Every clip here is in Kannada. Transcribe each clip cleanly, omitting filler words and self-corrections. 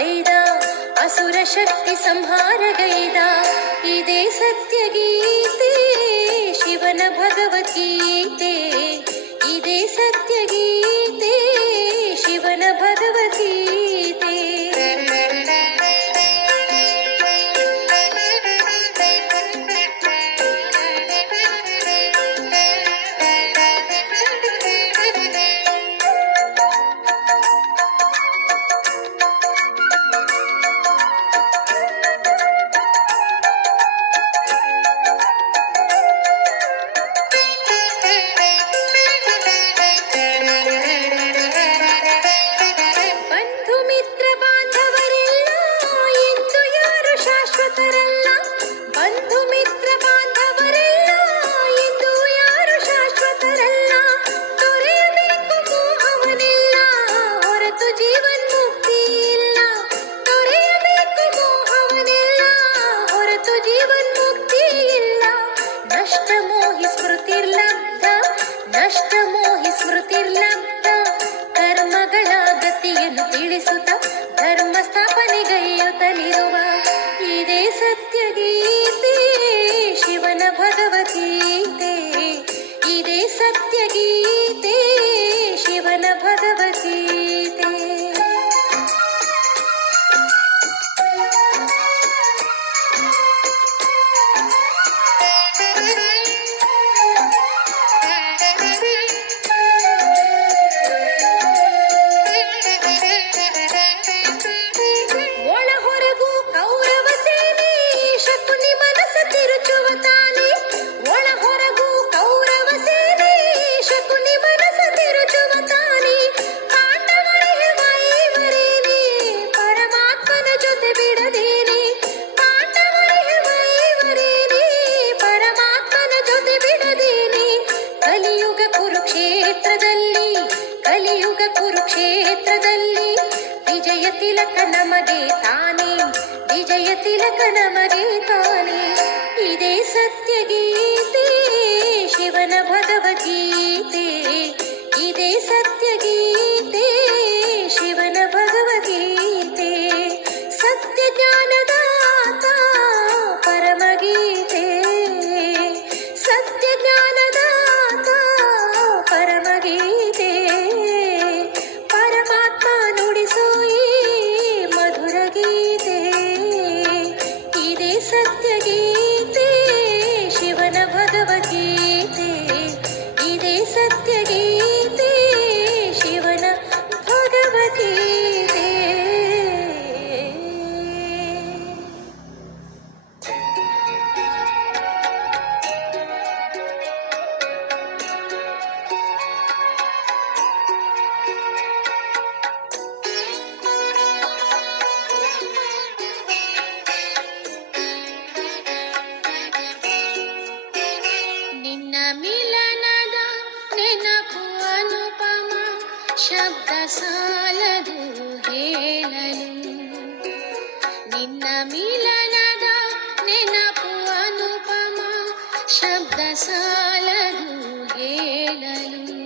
ಗೈದ ಅಸುರ ಶಕ್ತಿ ಸಂಹಾರ ಗೈದ ಇದೇ ಸತ್ಯ ಗೀತೆ ಶಿವನ ಭಗವದ್ಗೀತೆ ಇದೇ ಸತ್ಯ ಗೀತೆ ಶಿವನ ಭಗವದ್ಗೀತೆ ನಷ್ಟಮೋಹಿ ಸ್ಮೃತಿರ್ಲಬ್ಧ ಕರ್ಮಗಳ ಗತಿಯನ್ನು ತಿಳಿಸುತ್ತ ಧರ್ಮ ಸ್ಥಾಪನೆಗೈಯುತ್ತಲಿರುವ ಇದೇ ಸತ್ಯ ಗೀತೆ ಶಿವನ ಭಗವದ್ಗೀತೆ ಇದೇ ಸತ್ಯ ಗೀತೆ ಶಿವನ ಭಗವದ್ಗೀತೆ ಕಲಿಯುಗ ಕುರುಕ್ಷೇತ್ರದಲ್ಲಿ ವಿಜಯ ತಿಲಕ ನಮಗೆ ತಾನೇ ವಿಜಯ ತಿಲಕ ನಮಗೆ ತಾನೇ ಇದೇ ಸತ್ಯ ಗೀತೆ ಶಿವನ ಭಗವದ್ಗೀತೆ ಇದೇ ಸತ್ಯ ಗೀತೆ ಶಿವನ ಭಗವದ್ಗೀತೆ ಸತ್ಯ ಜ್ಞಾನದಾತ ಪರಮಗೀತೆ ಸತ್ಯ ಜ್ಞಾನದಾತ ಪರಮಗೀತೆ ಸತ್ಯ ಗೀತೆ ಶಿವನ ಭಗವದ್ಗೀತೆ ಇದೇ ಸತ್ಯ ಗೀತೆ ಶಿವನ ಭಗವದ್ಗೀತೆ ಮಿಲನದ ನೆನಪು ಅನುಪಮ ಶಬ್ದ ಸಾಲದು ಹೇಳಲು ನಿನ್ನ ಮಿಲನದ ನೆನಪು ಅನುಪಮ ಶಬ್ದ ಸಾಲದು ಹೇಳಲು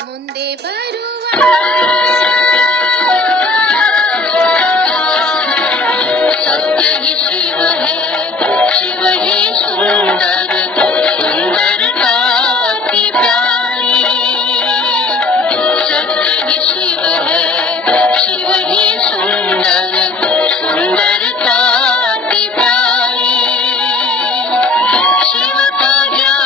ಮುಂದೆ ಬರುವ शिव का ज्ञान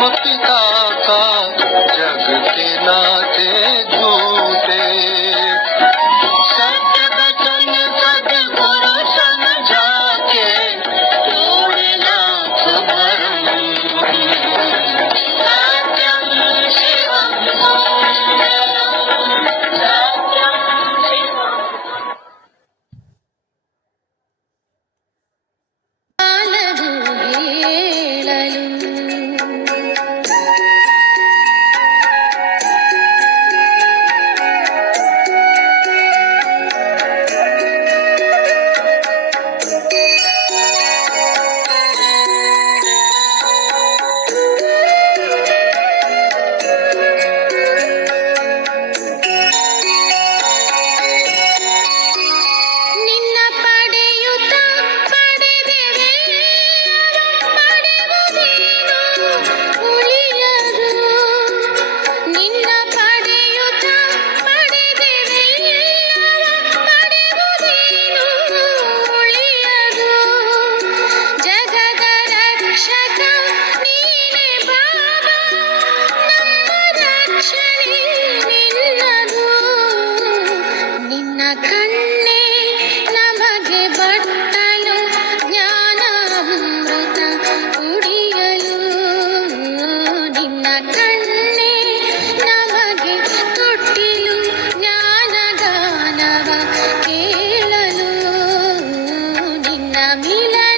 धर्म पिता का जग के नाते झूठे सत्य वचन सदगुरु समझा के तोड़े लाख भरम सत्यम शिवम सुंदरम सत्यम शिवम ಸಾಲದು ಹೇಳಲು ನಿನ್ನ ಪಡೆಯುತ್ತ ಪಡೆದೆವೆಲ್ಲವ ಪಡೆಯುವುದೇನು ಉಳಿಯದು ನಿನ್ನ ಪಡೆಯುತ್ತ ಪಡೆದೆವೆಲ್ಲವ ಪಡೆಯುವುದೇನು ಉಳಿಯದು ಜಗದ ರಕ್ಷಕ ನೀನೆ ಬಾಬಾ ನಮ್ಮ ರಕ್ಷಣೆ ನಿನ್ನದು ನಿನ್ನ ಕಣ್ಣೆ ನಮಗೆ ಬಟ್ಟಲು ಜ್ಞಾನಾಮೃತ ಕುಡಿಯಲು ನಿನ್ನ ಕಣ್ಣೆ ನಮಗೆ ತೊಟ್ಟಿಲು ಜ್ಞಾನಗಾನವ ಕೇಳಲು ನಿನ್ನ ಮಿಲನ